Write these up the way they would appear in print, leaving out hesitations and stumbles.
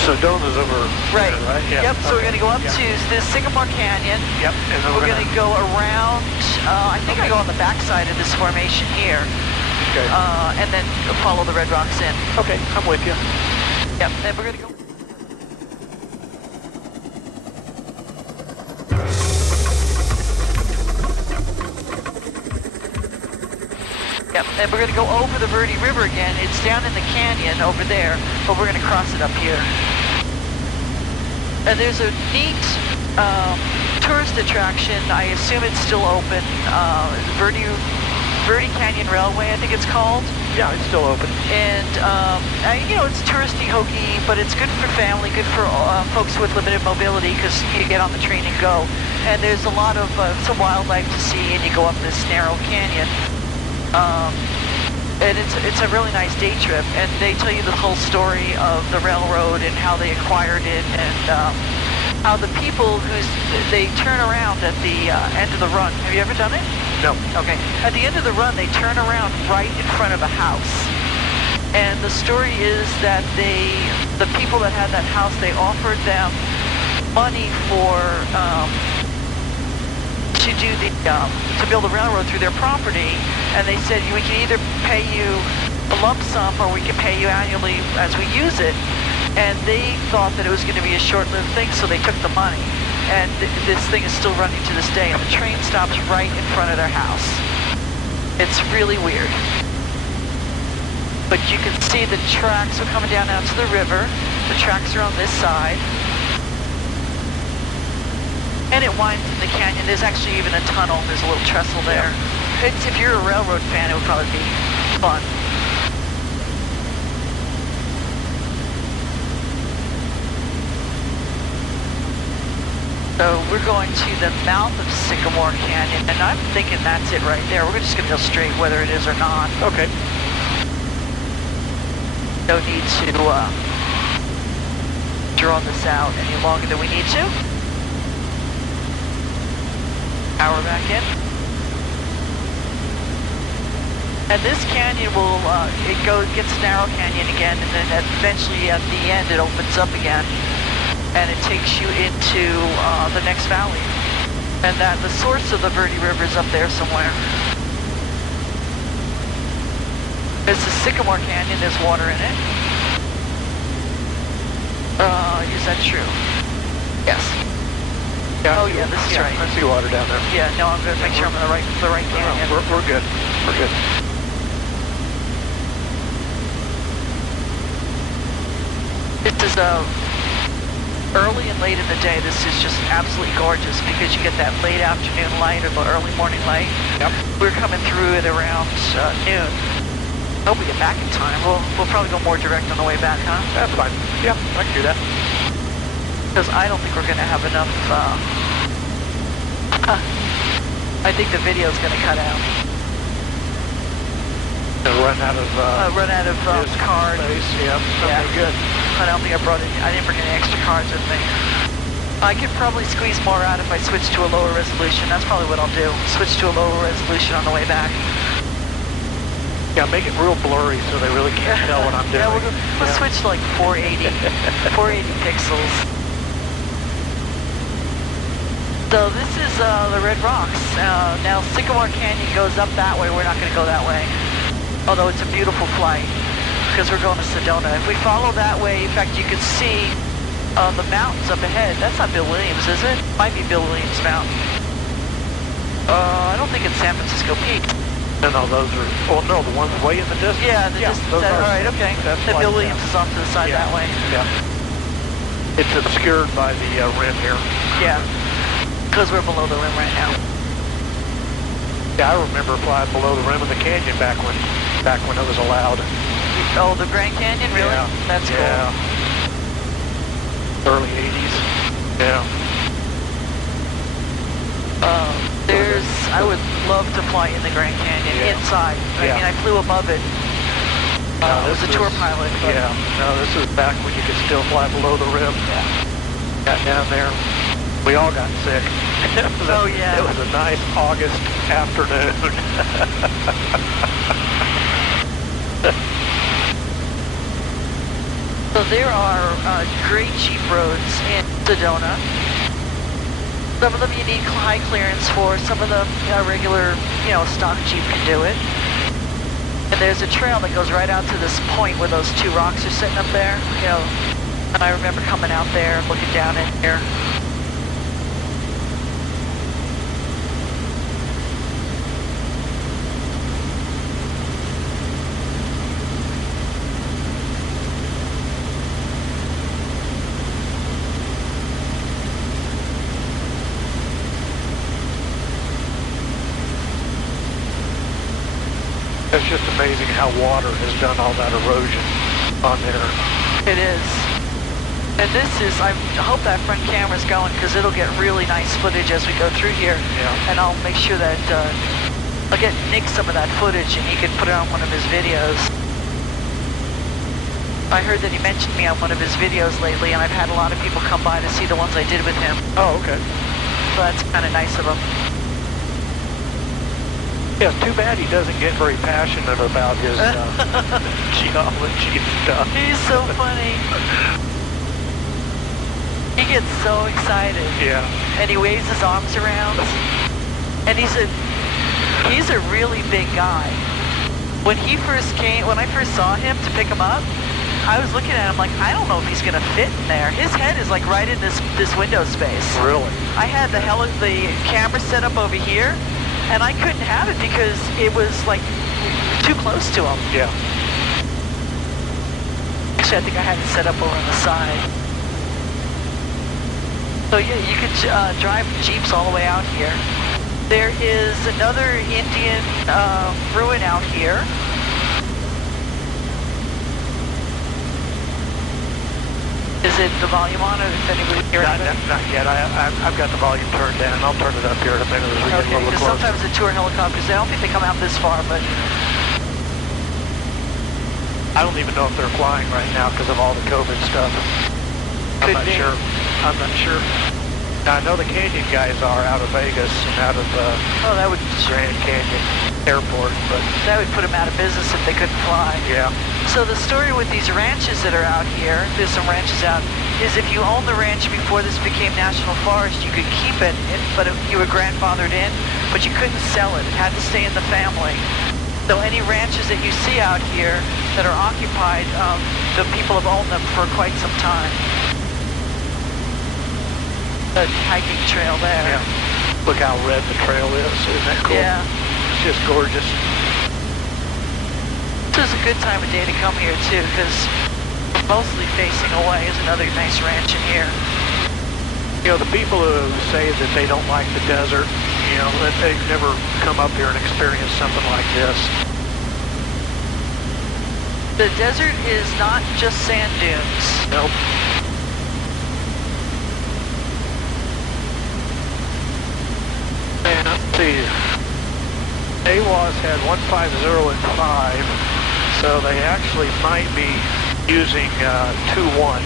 Sedona's over Right. there, right? Yeah. Yep, so we're going to go up to the Sycamore Canyon. Yep. And then We're going to go around, I think I go on the backside of this formation here. Okay. And then follow the red rocks in. Okay, I'm with you. Yep, and we're going to go. Yep, and we're going to go over the Verde River again. It's down in the canyon over there, but we're going to cross it up here. And there's a neat tourist attraction. I assume it's still open. Verde Canyon Railway, I think it's called. Yeah, it's still open. And, you know, it's touristy, hokey, but it's good for family, good for folks with limited mobility because you get on the train and go. And there's a lot of some wildlife to see, and you go up this narrow canyon. And it's a really nice day trip, and they tell you the whole story of the railroad and how they acquired it, and how the people they turn around at the end of the run. Have you ever done it? No. Okay. At the end of the run, they turn around right in front of a house. And the story is that the people that had that house, they offered them money for to build a railroad through their property, and they said we can either pay you a lump sum or we can pay you annually as we use it. And they thought that it was going to be a short-lived thing, so they took the money. And this thing is still running to this day, and the train stops right in front of their house. It's really weird. But you can see the tracks are coming down out to the river. The tracks are on this side. And it winds in the canyon. There's actually even a tunnel. There's a little trestle there. Yeah. If you're a railroad fan, it would probably be fun. So we're going to the mouth of Sycamore Canyon, and I'm thinking that's it right there. We're just going to go straight whether it is or not. Okay. No need to draw this out any longer than we need to. Power back in. And this canyon will, gets a narrow canyon again, and then eventually at the end it opens up again, and it takes you into the next valley. And that the source of the Verde River is up there somewhere. This is Sycamore Canyon, there's water in it. Is that true? Yes. Yeah, oh yeah, this is right. I see water down there. Yeah, no, I'm going to make sure I'm in the right canyon. We're good. We're good. This is early and late in the day. This is just absolutely gorgeous because you get that late afternoon light or the early morning light. Yep. We're coming through it around noon. Hope we get back in time. We'll probably go more direct on the way back, huh? That's fine. Yeah, I can do that. Because I don't think we're going to have enough. I think the video's going to cut out. Run out of cards. Space. Yeah. Okay, good. I don't think I didn't bring any extra cards with me. I could probably squeeze more out if I switch to a lower resolution. That's probably what I'll do. Switch to a lower resolution on the way back. Yeah, make it real blurry so they really can't tell what I'm doing. Yeah, we'll switch to like 480 pixels. So this is the Red Rocks. Now Sycamore Canyon goes up that way. We're not going to go that way. Although it's a beautiful flight because we're going to Sedona. If we follow that way, in fact, you can see the mountains up ahead. That's not Bill Williams, is it? Might be Bill Williams Mountain. I don't think it's San Francisco Peak. No, those are, well, no, the ones way in the distance. Yeah, the distance. All right, okay. Then Bill Williams is off to the side that way. Yeah. It's obscured by the rim here. Yeah, because we're below the rim right now. Yeah, I remember flying below the rim of the canyon back when it was allowed. Oh, the Grand Canyon, really? Yeah. That's cool. Yeah. Early 80s. Yeah. I would love to fly in the Grand Canyon inside. I mean, I flew above it. I was a tour pilot. But yeah, no, this is back when you could still fly below the rim. Yeah. Got down there. We all got sick. Oh, yeah. It was a nice August afternoon. So there are great Jeep roads in Sedona. Some of them you need high clearance for, some of them regular, stock Jeep can do it. And there's a trail that goes right out to this point where those two rocks are sitting up there, and I remember coming out there and looking down in here. It's just amazing how water has done all that erosion on there. It is. And this is, I hope that front camera's going because it'll get really nice footage as we go through here. Yeah. And I'll make sure that I'll get Nick some of that footage and he can put it on one of his videos. I heard that he mentioned me on one of his videos lately, and I've had a lot of people come by to see the ones I did with him. Oh, okay. So that's kind of nice of him. Yeah, it's too bad he doesn't get very passionate about his geology and stuff. He's so funny. He gets so excited. Yeah. And he waves his arms around. And he's a really big guy. When I first saw him to pick him up, I was looking at him like, I don't know if he's gonna fit in there. His head is like right in this window space. Really? I had the camera set up over here, and I couldn't have it because it was like too close to him. Yeah. Actually, I think I had it set up over on the side. So yeah, you could drive Jeeps all the way out here. There is another Indian ruin out here. Is it the volume on, or is anybody here? Not yet. I've got the volume turned down. I'll turn it up here in a minute as we get a little because closer. sometimes the tour helicopters, I don't think they come out this far, but I don't even know if they're flying right now because of all the COVID stuff. I'm not sure. Now, I know the Canyon guys are out of Vegas and out of that would Grand Canyon Airport, but that would put them out of business if they couldn't fly. yeah. So the story with these ranches that are out here, there's some ranches out, is if you owned the ranch before this became national forest, you could keep it, but you were grandfathered in, but you couldn't sell it. It had to stay in the family. So any ranches that you see out here that are occupied, the people have owned them for quite some time. The hiking trail there. Yeah. Look how red the trail is. Isn't that cool? Yeah. It's just gorgeous. This is a good time of day to come here too, because mostly facing away is another nice ranch in here. The people who say that they don't like the desert, that they've never come up here and experienced something like this. The desert is not just sand dunes. Nope. And let's see. AWAS had 150 and 5, so they actually might be using 2-1.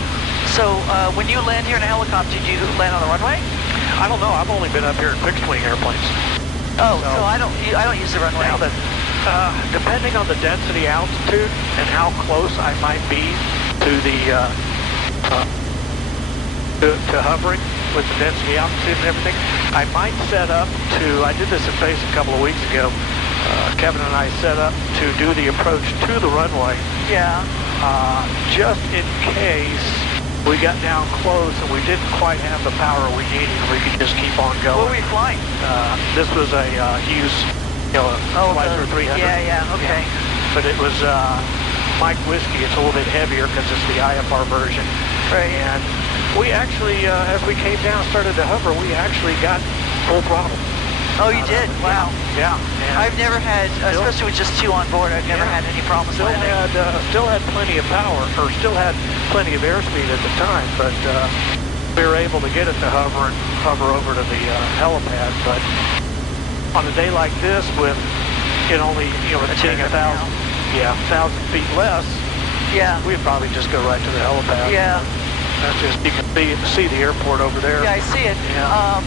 So when you land here in a helicopter, did you land on the runway? I don't know. I've only been up here in fixed-wing airplanes. Oh, so I don't use the runway. Now that, depending on the density altitude and how close I might be to the to hovering with the density altitude and everything, I might set up to. I did this in Base a couple of weeks ago. Kevin and I set up to do the approach to the runway. Yeah. Just in case we got down close and we didn't quite have the power we needed, we could just keep on going. What were you flying? This was a Hughes, Flizer 300. Yeah, okay. Yeah. But it was Mike Whiskey. It's a little bit heavier because it's the IFR version. Right. And we actually, as we came down, started to hover, we actually got full throttle. Oh, you did? Wow. Yeah. I've never had, especially with just two on board, I've never had any problems landing. Still had plenty of power, or still had plenty of airspeed at the time, but we were able to get it to hover over to the helipad. But on a day like this, with it only hitting 1,000 feet less, we'd probably just go right to the helipad. Yeah. That's just, you can see the airport over there. Yeah, I see it. Yeah.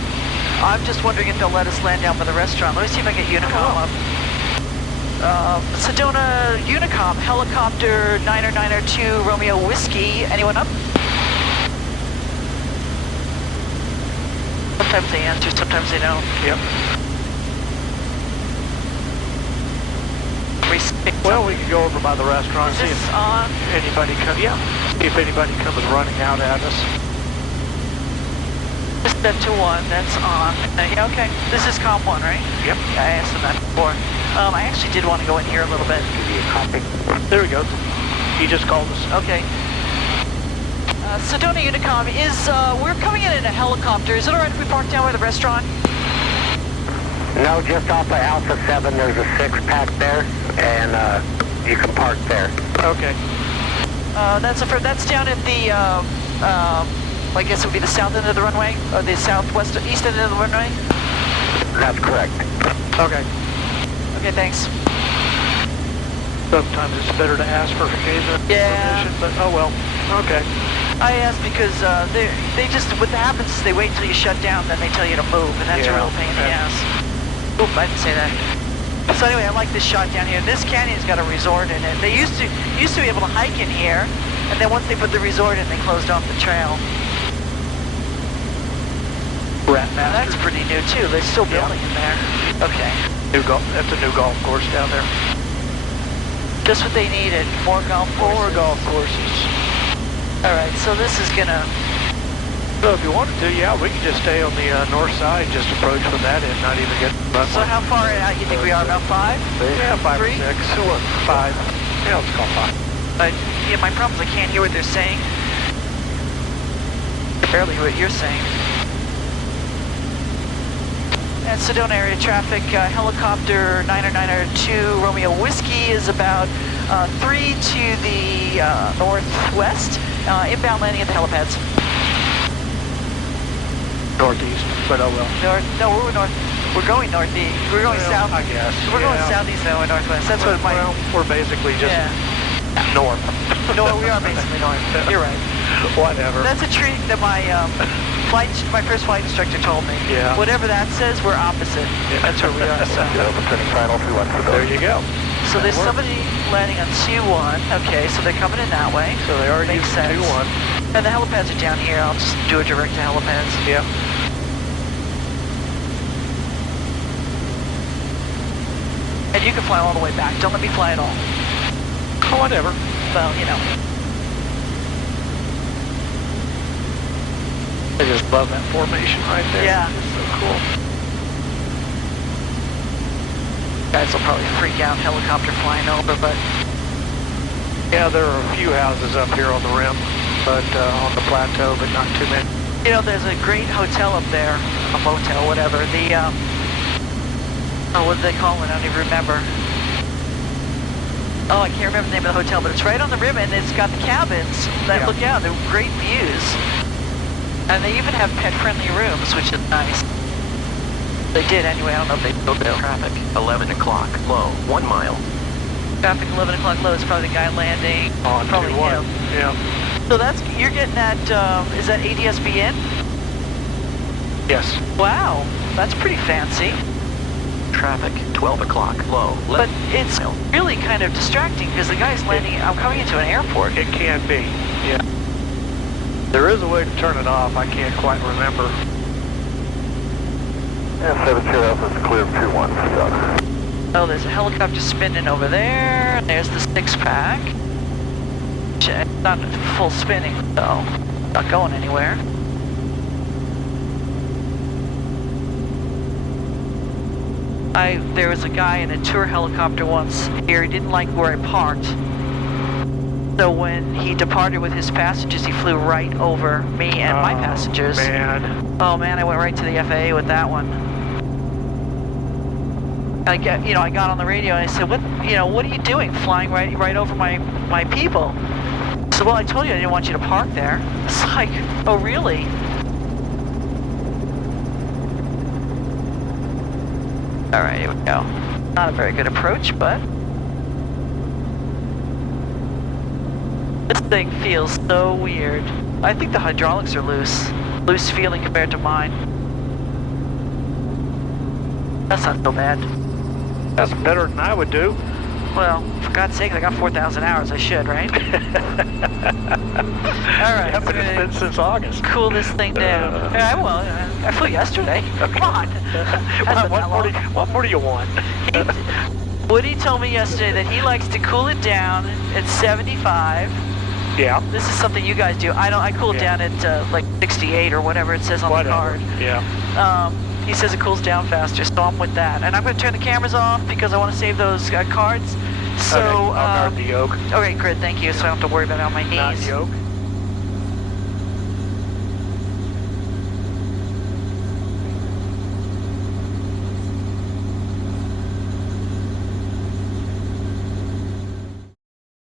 I'm just wondering if they'll let us land down by the restaurant. Let me see if I can get Unicom up. Sedona Unicom, helicopter 902 Romeo Whiskey. Anyone up? Sometimes they answer, sometimes they don't. Yep. Well, we can go over by the restaurant and see if on? anybody comes. Yeah, see if anybody comes running out at us. Step to 1, that's on. Yeah, okay. This is COM 1, right? Yep. Yeah, I asked them that before. I actually did want to go in here a little bit. Give you a copy. There we go. He just called us. Okay. Sedona Unicom is, we're coming in a helicopter. Is it all right if we park down by the restaurant? No, just off of Alpha 7, there's a 6-pack there, and you can park there. Okay. That's down at the, I guess it would be the south end of the runway, or the southwest, east end of the runway? That's correct. Okay. Okay, thanks. Sometimes it's better to ask for permission, but oh well. Okay. I asked because they just, what happens is they wait until you shut down, then they tell you to move, and that's a real pain in the ass. Oop, I didn't say that. So anyway, I like this shot down here. This canyon's got a resort in it. They used to be able to hike in here, and then once they put the resort in, they closed off the trail. That's pretty new too. They're still building in there. Okay. That's a new golf course down there. Just what they needed. More golf courses. More golf courses. All right. So this is gonna. So if you wanted to, yeah, we could just stay on the north side, just approach from that end, not even get. So how far out you think we are? About 5? Yeah, 5 3? or 6. 5. Yeah, let's call 5. But yeah, my problem is I can't hear what they're saying. I barely hear what you're saying. At Sedona area traffic, helicopter 902 Romeo Whiskey is about 3 to the northwest, inbound landing at the helipads. Northeast, but oh well. We're going northeast. We're going south. I guess. We're going southeast now, and northwest. That's what it might. Well, we're basically just north. No, we are basically north. You're right. Whatever. That's a treat that my first flight instructor told me. Yeah. Whatever that says, we're opposite. Yeah. That's where we are. So. There you go. So there's somebody landing on 2-1. Okay, so they're coming in that way. So they are Makes using sense. 2-1. And the helipads are down here. I'll just do a direct to helipads. Yeah. And you can fly all the way back. Don't let me fly at all. Oh, whatever. Well, you know. I just love that formation right there. Yeah. It's so cool. Guys will probably freak out helicopter flying over, but... Yeah, there are a few houses up here on the rim, but on the plateau, but not too many. You know, there's a great hotel up there, a motel, whatever. The, what do they call it? I don't even remember. Oh, I can't remember the name of the hotel, but it's right on the rim, and it's got the cabins that look out. They're great views. And they even have pet-friendly rooms, which is nice. They did anyway. I don't know if they built it. Traffic, 11 o'clock, low, 1 mile. Traffic 11 o'clock low is probably the guy landing. On probably 2-1. him. Yeah. So that's, you're getting that, is that ADSB in? Yes. Wow, that's pretty fancy. Traffic, 12 o'clock, low, But it's really kind of distracting because the guy's landing, I'm coming into an airport. It can be, yeah. There is a way to turn it off. I can't quite remember. Yeah, 70 Alpha is clear of 2-1, stuck. Oh, there's a helicopter spinning over there. There's the 6-pack. It's not full spinning, though. Not going anywhere. There was a guy in a tour helicopter once here. He didn't like where I parked. So when he departed with his passengers, he flew right over me and my passengers. Man. Oh man, I went right to the FAA with that one. I got on the radio and I said, what are you doing, flying right over my people? I said, well, I told you I didn't want you to park there. It's like, oh really? All right, here we go. Not a very good approach, but this thing feels so weird. I think the hydraulics are loose feeling compared to mine. That's not so bad. That's better than I would do. Well, for God's sake, I got 4,000 hours. I should, right? All right. Yeah, but it's been since August. Cool this thing down. Yeah, well, I flew yesterday. Come on. What more do you want? Woody told me yesterday that he likes to cool it down at 75. Yeah. This is something you guys do. I cool it down at like 68 or whatever it says on the card. Yeah. He says it cools down faster, so I'm with that. And I'm going to turn the cameras off because I want to save those cards. So, okay, I'll guard the yoke. Okay, good, thank you. So I don't have to worry about it on my knees. Not yoke.